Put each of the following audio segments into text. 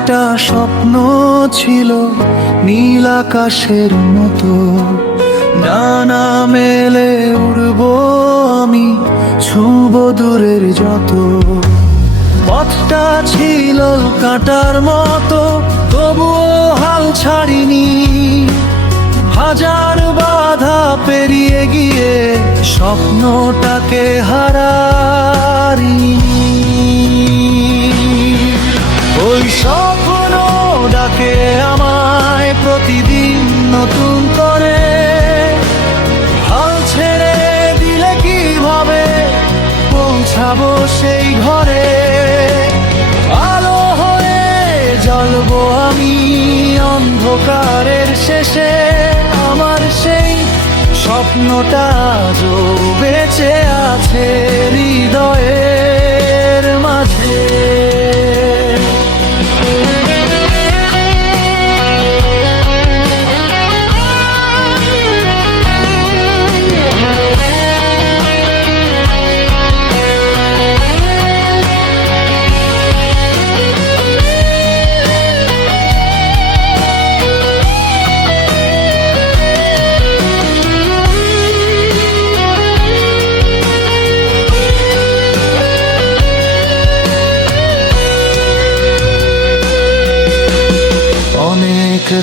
একটা স্বপ্ন ছিল নীল আকাশের মতো, ডানা মেলে উড়বো আমি, ছুঁব দূরের যত। পথটা ছিল কাঁটার মতো, তবুও হাল ছাড়িনি। হাজার বাধা পেরিয়ে গিয়ে স্বপ্নটাকে হারাইনি। ওই স্বপ্ন ডাকে আমায় প্রতিদিন নতুন করে। হাল ছেড়ে দিলে কিভাবে পৌঁছাবো সেই ঘরে? আলো হয়ে জ্বলবো আমি অন্ধকারের শেষে। আমার সেই স্বপ্নটা আজও বেঁচে আছে হৃদয়ের মাঝে।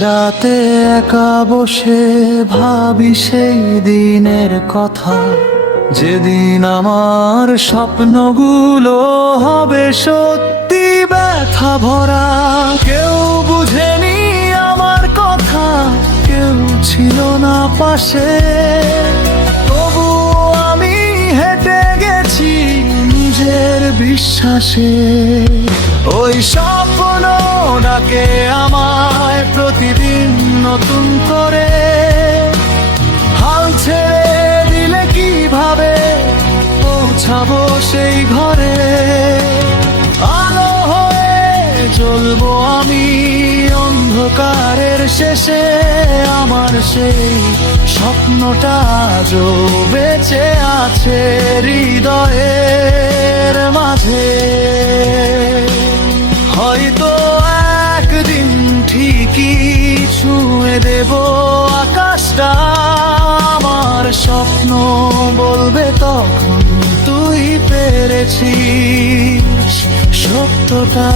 রাতে একা বসে ভাবি সেই দিনের কথা, যেদিন আমার স্বপ্নগুলো হবে সত্যি ব্যথা ভরা। কেউ বুঝেনি আমার কথা, কেউ ছিল না পাশে, তবু আমি হেঁটে গেছি নিজের বিশ্বাসে। ওই স্বপ্ন ডাকে আমায় প্রতিদিন নতুন করে। হাল ছেড়ে দিলে কিভাবে পৌঁছাবো সেই ঘরে? আলো হয়ে জ্বলবো আমি অন্ধকারের শেষে। আমার সেই স্বপ্নটা আজও বেঁচে আছে হৃদয়ের মাঝে। হয়তো একদিন ঠিকই ছুঁয়ে দেব আকাশটা, আমার স্বপ্ন বলবে তখন তুই পেরেছিস সত্যটা।